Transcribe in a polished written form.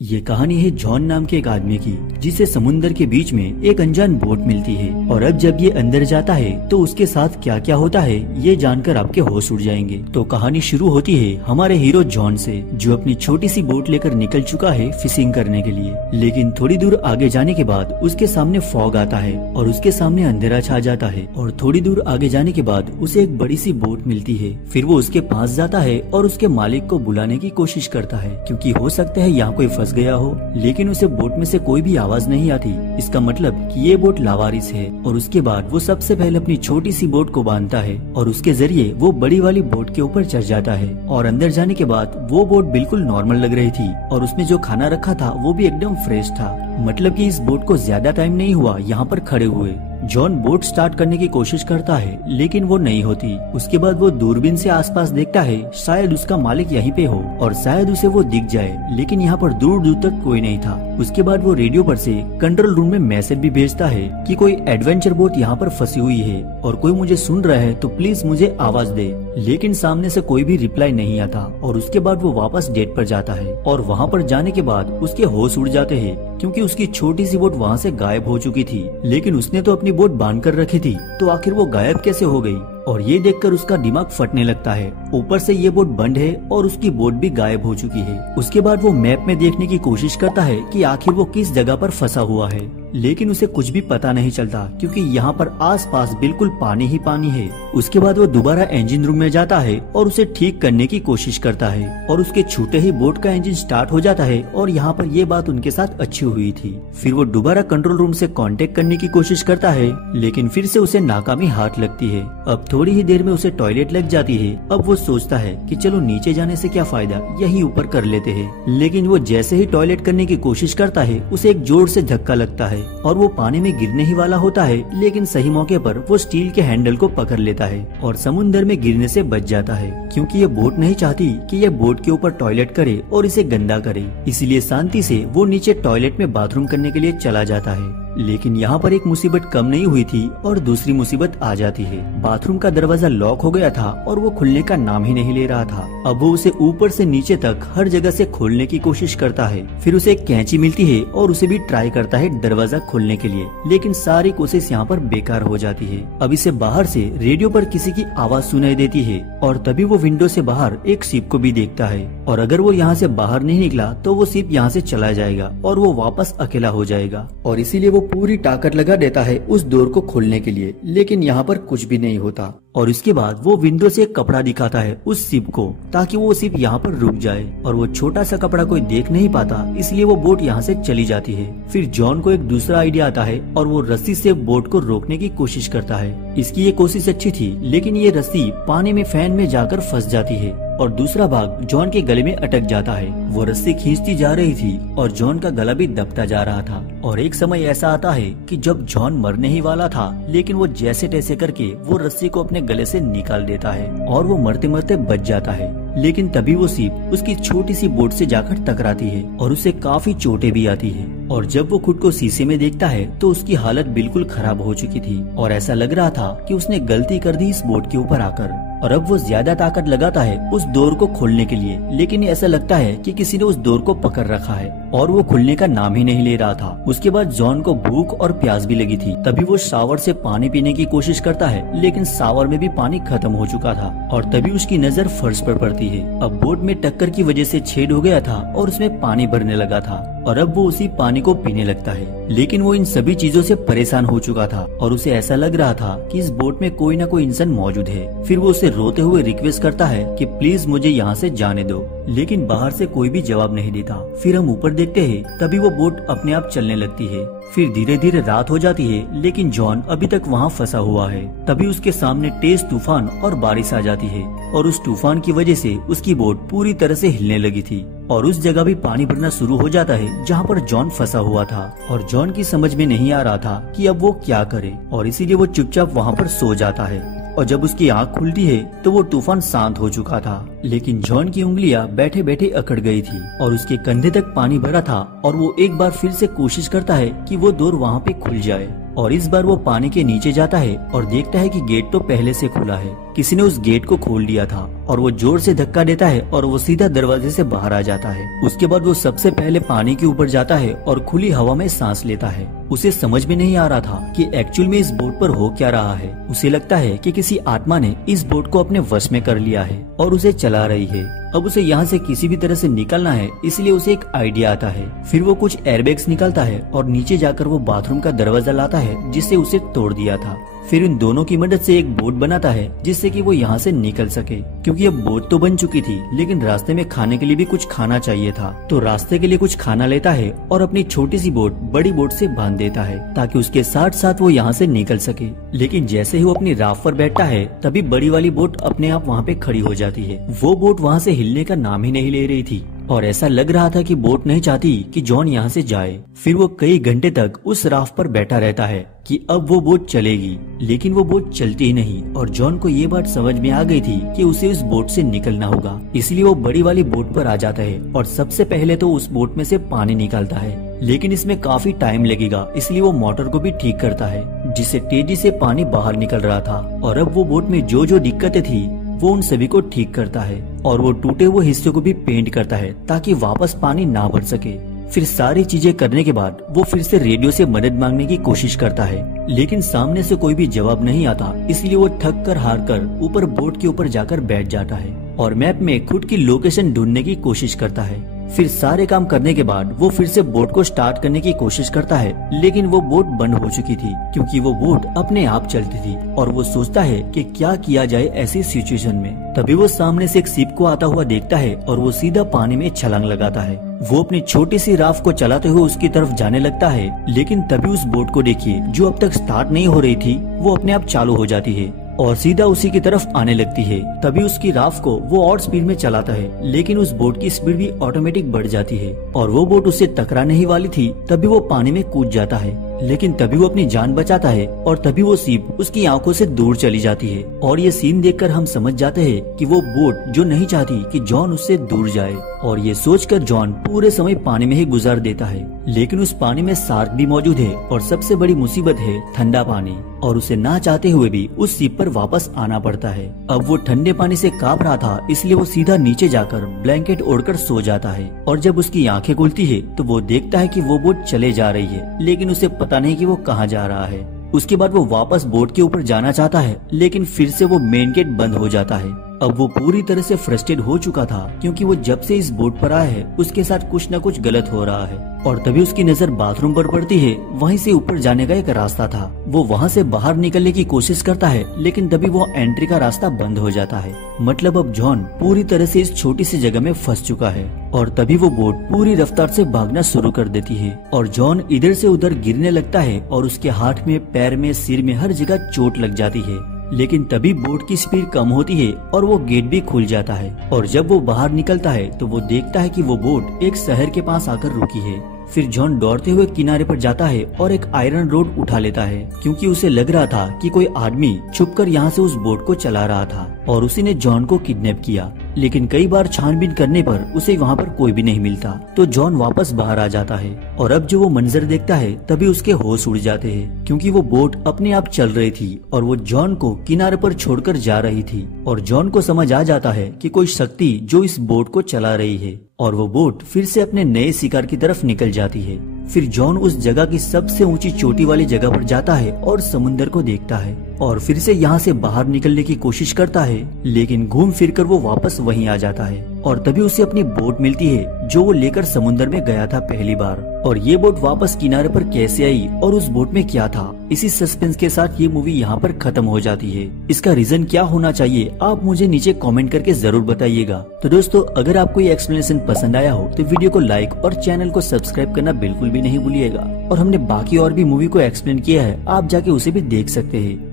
ये कहानी है जॉन नाम के एक आदमी की, जिसे समुंदर के बीच में एक अनजान बोट मिलती है। और अब जब ये अंदर जाता है तो उसके साथ क्या क्या होता है ये जानकर आपके होश उड़ जाएंगे। तो कहानी शुरू होती है हमारे हीरो जॉन से, जो अपनी छोटी सी बोट लेकर निकल चुका है फिशिंग करने के लिए। लेकिन थोड़ी दूर आगे जाने के बाद उसके सामने फॉग आता है और उसके सामने अंधेरा छा जाता है। और थोड़ी दूर आगे जाने के बाद उसे एक बड़ी सी बोट मिलती है। फिर वो उसके पास जाता है और उसके मालिक को बुलाने की कोशिश करता है, क्योंकि हो सकता है यहाँ कोई फंस गया हो। लेकिन उसे बोट में से कोई भी आवाज नहीं आती। इसका मतलब कि ये बोट लावारिस है। और उसके बाद वो सबसे पहले अपनी छोटी सी बोट को बांधता है और उसके जरिए वो बड़ी वाली बोट के ऊपर चढ़ जाता है। और अंदर जाने के बाद वो बोट बिल्कुल नॉर्मल लग रही थी और उसमें जो खाना रखा था वो भी एकदम फ्रेश था। मतलब कि इस बोट को ज्यादा टाइम नहीं हुआ यहाँ पर खड़े हुए। जॉन बोट स्टार्ट करने की कोशिश करता है लेकिन वो नहीं होती। उसके बाद वो दूरबीन से आसपास देखता है, शायद उसका मालिक यहीं पे हो और शायद उसे वो दिख जाए। लेकिन यहाँ पर दूर दूर तक कोई नहीं था। उसके बाद वो रेडियो पर से कंट्रोल रूम में मैसेज भी भेजता है कि कोई एडवेंचर बोट यहाँ पर फंसी हुई है और कोई मुझे सुन रहा है तो प्लीज मुझे आवाज दे। लेकिन सामने से कोई भी रिप्लाई नहीं आता। और उसके बाद वो वापस डेट पर जाता है और वहाँ पर जाने के बाद उसके होश उड़ जाते हैं, क्योंकि उसकी छोटी सी बोट वहाँ से गायब हो चुकी थी। लेकिन उसने तो अपनी बोट बांध कर रखी थी, तो आखिर वो गायब कैसे हो गई? और ये देखकर उसका दिमाग फटने लगता है। ऊपर से ये बोट बंद है और उसकी बोट भी गायब हो चुकी है। उसके बाद वो मैप में देखने की कोशिश करता है कि आखिर वो किस जगह पर फंसा हुआ है, लेकिन उसे कुछ भी पता नहीं चलता, क्योंकि यहाँ पर आसपास बिल्कुल पानी ही पानी है। उसके बाद वो दोबारा इंजन रूम में जाता है और उसे ठीक करने की कोशिश करता है और उसके छूटे ही बोट का इंजन स्टार्ट हो जाता है। और यहाँ पर ये बात उनके साथ अच्छी हुई थी। फिर वो दोबारा कंट्रोल रूम से कांटेक्ट करने की कोशिश करता है, लेकिन फिर से उसे नाकामी हाथ लगती है। अब थोड़ी ही देर में उसे टॉयलेट लग जाती है। अब वो सोचता है कि चलो नीचे जाने से क्या फायदा, यही ऊपर कर लेते हैं। लेकिन वो जैसे ही टॉयलेट करने की कोशिश करता है उसे एक जोर से धक्का लगता है और वो पानी में गिरने ही वाला होता है। लेकिन सही मौके पर वो स्टील के हैंडल को पकड़ लेता है और समुद्र में गिरने से बच जाता है, क्योंकि ये बोट नहीं चाहती कि ये बोट के ऊपर टॉयलेट करे और इसे गंदा करे। इसलिए शांति से वो नीचे टॉयलेट में बाथरूम करने के लिए चला जाता है। लेकिन यहाँ पर एक मुसीबत कम नहीं हुई थी और दूसरी मुसीबत आ जाती है। बाथरूम का दरवाजा लॉक हो गया था और वो खुलने का नाम ही नहीं ले रहा था। अब वो उसे ऊपर से नीचे तक हर जगह से खोलने की कोशिश करता है। फिर उसे एक कैंची मिलती है और उसे भी ट्राई करता है दरवाजा खोलने के लिए, लेकिन सारी कोशिश यहाँ पर बेकार हो जाती है। अब इसे बाहर से रेडियो पर किसी की आवाज सुनाई देती है और तभी वो विंडो से बाहर एक शिप को भी देखता है। और अगर वो यहाँ से बाहर नहीं निकला तो वो शिप यहाँ से चला जाएगा और वो वापस अकेला हो जाएगा। और इसीलिए वो पूरी ताकत लगा देता है उस डोर को खोलने के लिए, लेकिन यहाँ पर कुछ भी नहीं होता। और इसके बाद वो विंडो से एक कपड़ा दिखाता है उस शिप को, ताकि वो शिप यहाँ पर रुक जाए। और वो छोटा सा कपड़ा कोई देख नहीं पाता, इसलिए वो बोट यहाँ से चली जाती है। फिर जॉन को एक दूसरा आइडिया आता है और वो रस्सी से बोट को रोकने की कोशिश करता है। इसकी ये कोशिश अच्छी थी, लेकिन ये रस्सी पानी में फैन में जाकर फंस जाती है और दूसरा भाग जॉन के गले में अटक जाता है। वो रस्सी खींचती जा रही थी और जॉन का गला भी दबता जा रहा था। और एक समय ऐसा आता है कि जब जॉन मरने ही वाला था, लेकिन वो जैसे तैसे करके वो रस्सी को अपने गले से निकाल देता है और वो मरते मरते बच जाता है। लेकिन तभी वो शिप उसकी छोटी सी बोट से जाकर टकराती है और उसे काफी चोटें भी आती है। और जब वो खुद को शीशे में देखता है तो उसकी हालत बिल्कुल खराब हो चुकी थी और ऐसा लग रहा था कि उसने गलती कर दी इस बोट के ऊपर आकर। और अब वो ज्यादा ताकत लगाता है उस डोर को खोलने के लिए, लेकिन ऐसा लगता है कि किसी ने उस डोर को पकड़ रखा है और वो खुलने का नाम ही नहीं ले रहा था। उसके बाद जॉन को भूख और प्यास भी लगी थी। तभी वो शावर से पानी पीने की कोशिश करता है, लेकिन शावर में भी पानी खत्म हो चुका था। और तभी उसकी नजर फर्श पर पड़ती है। अब बोट में टक्कर की वजह से छेद हो गया था और उसमें पानी भरने लगा था और अब वो उसी पानी को पीने लगता है। लेकिन वो इन सभी चीजों से परेशान हो चुका था और उसे ऐसा लग रहा था कि इस बोट में कोई ना कोई इंसान मौजूद है। फिर वो उसे रोते हुए रिक्वेस्ट करता है कि प्लीज मुझे यहाँ से जाने दो, लेकिन बाहर से कोई भी जवाब नहीं देता। फिर हम ऊपर देखते हैं, तभी वो बोट अपने आप चलने लगती है। फिर धीरे धीरे रात हो जाती है, लेकिन जॉन अभी तक वहाँ फंसा हुआ है। तभी उसके सामने तेज तूफान और बारिश आ जाती है और उस तूफान की वजह से उसकी बोट पूरी तरह से हिलने लगी थी और उस जगह भी पानी भरना शुरू हो जाता है जहाँ पर जॉन फंसा हुआ था। और जॉन की समझ में नहीं आ रहा था कि अब वो क्या करे, और इसीलिए वो चुपचाप वहाँ पर सो जाता है। और जब उसकी आंख खुलती है तो वो तूफान शांत हो चुका था, लेकिन जॉन की उंगलियां बैठे बैठे अकड़ गई थी और उसके कंधे तक पानी भरा था। और वो एक बार फिर से कोशिश करता है कि वो डोर वहाँ पे खुल जाए और इस बार वो पानी के नीचे जाता है और देखता है कि गेट तो पहले से खुला है, किसी ने उस गेट को खोल दिया था और वो जोर से धक्का देता है और वो सीधा दरवाजे से बाहर आ जाता है। उसके बाद वो सबसे पहले पानी के ऊपर जाता है और खुली हवा में सांस लेता है। उसे समझ में नहीं आ रहा था कि एक्चुअल में इस बोट पर हो क्या रहा है। उसे लगता है कि किसी आत्मा ने इस बोट को अपने वश में कर लिया है और उसे चला रही है। अब उसे यहाँ से किसी भी तरह से निकलना है, इसलिए उसे एक आइडिया आता है। फिर वो कुछ एयरबैग्स निकालता है और नीचे जाकर वो बाथरूम का दरवाजा लाता है जिससे उसे तोड़ दिया था। फिर इन दोनों की मदद से एक बोट बनाता है जिससे कि वो यहाँ से निकल सके, क्योंकि अब बोट तो बन चुकी थी लेकिन रास्ते में खाने के लिए भी कुछ खाना चाहिए था। तो रास्ते के लिए कुछ खाना लेता है और अपनी छोटी सी बोट बड़ी बोट से बांध देता है ताकि उसके साथ साथ वो यहाँ से निकल सके। लेकिन जैसे ही वो अपनी राफ्ट पर बैठता है तभी बड़ी वाली बोट अपने आप वहाँ पे खड़ी हो जाती है। वो बोट वहाँ से हिलने का नाम ही नहीं ले रही थी और ऐसा लग रहा था कि बोट नहीं चाहती कि जॉन यहाँ से जाए। फिर वो कई घंटे तक उस राफ्ट पर बैठा रहता है कि अब वो बोट चलेगी, लेकिन वो बोट चलती ही नहीं। और जॉन को ये बात समझ में आ गई थी कि उसे उस बोट से निकलना होगा, इसलिए वो बड़ी वाली बोट पर आ जाता है और सबसे पहले तो उस बोट में से पानी निकालता है। लेकिन इसमें काफी टाइम लगेगा, इसलिए वो मोटर को भी ठीक करता है जिससे तेजी से पानी बाहर निकल रहा था। और अब वो बोट में जो जो दिक्कतें थी वो उन सभी को ठीक करता है और वो टूटे हुए हिस्से को भी पेंट करता है ताकि वापस पानी ना भर सके। फिर सारी चीजें करने के बाद वो फिर से रेडियो से मदद मांगने की कोशिश करता है, लेकिन सामने से कोई भी जवाब नहीं आता। इसलिए वो थक कर हार कर ऊपर बोट के ऊपर जाकर बैठ जाता है और मैप में खुद की लोकेशन ढूंढने की कोशिश करता है। फिर सारे काम करने के बाद वो फिर से बोट को स्टार्ट करने की कोशिश करता है, लेकिन वो बोट बंद हो चुकी थी क्योंकि वो बोट अपने आप चलती थी। और वो सोचता है कि क्या किया जाए ऐसी सिचुएशन में। तभी वो सामने से एक शिप को आता हुआ देखता है और वो सीधा पानी में छलांग लगाता है। वो अपनी छोटी सी राफ्ट को चलाते हुए उसकी तरफ जाने लगता है, लेकिन तभी उस बोट को देखिए जो अब तक स्टार्ट नहीं हो रही थी वो अपने आप चालू हो जाती है और सीधा उसी की तरफ आने लगती है। तभी उसकी राफ्ट को वो और स्पीड में चलाता है, लेकिन उस बोट की स्पीड भी ऑटोमेटिक बढ़ जाती है और वो बोट उससे टकराने ही वाली थी। तभी वो पानी में कूद जाता है, लेकिन तभी वो अपनी जान बचाता है और तभी वो शिप उसकी आंखों से दूर चली जाती है। और ये सीन देखकर हम समझ जाते हैं कि वो बोट जो नहीं चाहती कि जॉन उससे दूर जाए, और ये सोचकर जॉन पूरे समय पानी में ही गुजार देता है। लेकिन उस पानी में शार्क भी मौजूद है और सबसे बड़ी मुसीबत है ठंडा पानी, और उसे ना चाहते हुए भी उस शिप पर वापस आना पड़ता है। अब वो ठंडे पानी से कांप रहा था, इसलिए वो सीधा नीचे जाकर ब्लैंकेट ओढ़कर सो जाता है। और जब उसकी आंखें खुलती है तो वो देखता है कि वो बोट चले जा रही है, लेकिन उसे पता नहीं कि वो कहाँ जा रहा है। उसके बाद वो वापस बोट के ऊपर जाना चाहता है, लेकिन फिर से वो मेन गेट बंद हो जाता है। अब वो पूरी तरह से फ्रस्ट्रेट हो चुका था क्योंकि वो जब से इस बोट पर आया है उसके साथ कुछ न कुछ गलत हो रहा है। और तभी उसकी नजर बाथरूम पर पड़ती है। वहीं से ऊपर जाने का एक रास्ता था। वो वहाँ से बाहर निकलने की कोशिश करता है, लेकिन तभी वो एंट्री का रास्ता बंद हो जाता है। मतलब अब जॉन पूरी तरह से इस छोटी सी जगह में फंस चुका है। और तभी वो बोट पूरी रफ्तार से भागना शुरू कर देती है और जॉन इधर से उधर गिरने लगता है और उसके हाथ में, पैर में, सिर में हर जगह चोट लग जाती है। लेकिन तभी बोट की स्पीड कम होती है और वो गेट भी खुल जाता है। और जब वो बाहर निकलता है तो वो देखता है कि वो बोट एक शहर के पास आकर रुकी है। फिर जॉन दौड़ते हुए किनारे पर जाता है और एक आयरन रोड उठा लेता है, क्योंकि उसे लग रहा था कि कोई आदमी छुपकर यहाँ से उस बोट को चला रहा था और उसी ने जॉन को किडनैप किया। लेकिन कई बार छानबीन करने पर उसे वहाँ पर कोई भी नहीं मिलता, तो जॉन वापस बाहर आ जाता है। और अब जो वो मंजर देखता है तभी उसके होश उड़ जाते हैं, क्योंकि वो बोट अपने आप चल रही थी और वो जॉन को किनारे पर छोड़कर जा रही थी। और जॉन को समझ आ जाता है कि कोई शक्ति जो इस बोट को चला रही है, और वो बोट फिर से अपने नए शिकार की तरफ निकल जाती है। फिर जॉन उस जगह की सबसे ऊंची चोटी वाली जगह पर जाता है और समुद्र को देखता है और फिर से यहाँ से बाहर निकलने की कोशिश करता है, लेकिन घूम फिर कर वो वापस वहीं आ जाता है। और तभी उसे अपनी बोट मिलती है जो वो लेकर समुद्र में गया था पहली बार। और ये बोट वापस किनारे पर कैसे आई और उस बोट में क्या था, इसी सस्पेंस के साथ ये मूवी यहाँ पर खत्म हो जाती है। इसका रीजन क्या होना चाहिए आप मुझे नीचे कमेंट करके जरूर बताइएगा। तो दोस्तों, अगर आपको ये एक्सप्लेनेशन पसंद आया हो तो वीडियो को लाइक और चैनल को सब्सक्राइब करना बिल्कुल भी नहीं भूलिएगा। और हमने बाकी और भी मूवी को एक्सप्लेन किया है, आप जाके उसे भी देख सकते हैं।